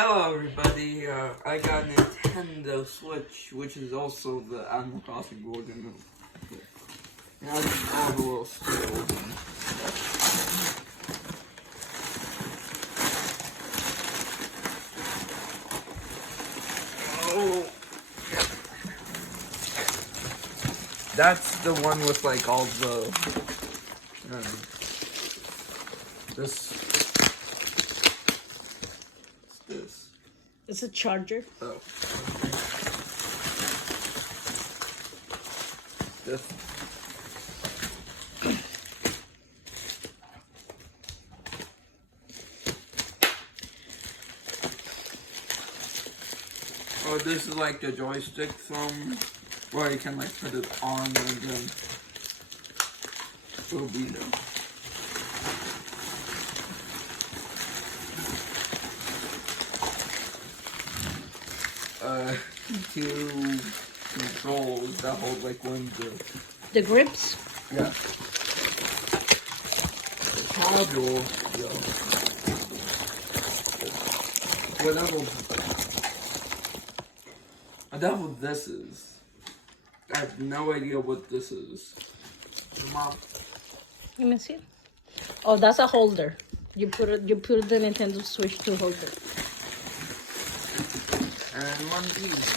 Hello everybody, I got a Nintendo Switch, which is also the Animal Crossing board in it. And I just all the little skills and oh. That's the one with like all the this. This. It's a charger. Oh. This. Oh, this is like the joystick from where you can like put it on and then it'll be there. Two controls that hold like one The grips? yeah. Module, yeah. Whatever this is. I have no idea what this is. Mom. Let me see. Oh, that's a holder. You put the Nintendo Switch 2 holder. And one of these.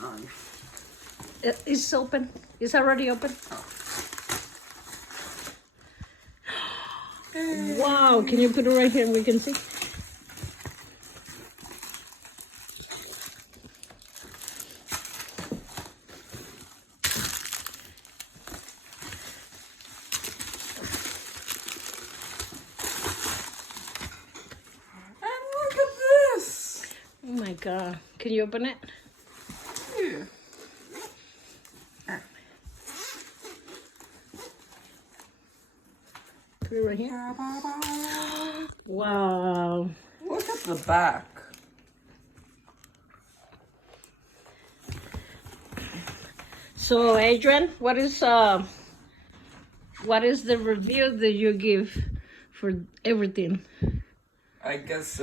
Nice. It's open. It's already open. Oh. Wow, can you put it right here and we can see? Oh my god. Can you open it? Yeah. Put it right here. Wow. Look at the back. So Adrian, what is the review that you give for everything? I guess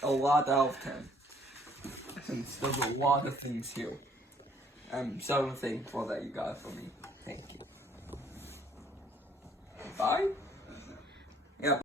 a lot out of 10. Since there's a lot of things here. I'm so thankful that you got it for me. Thank you. Bye.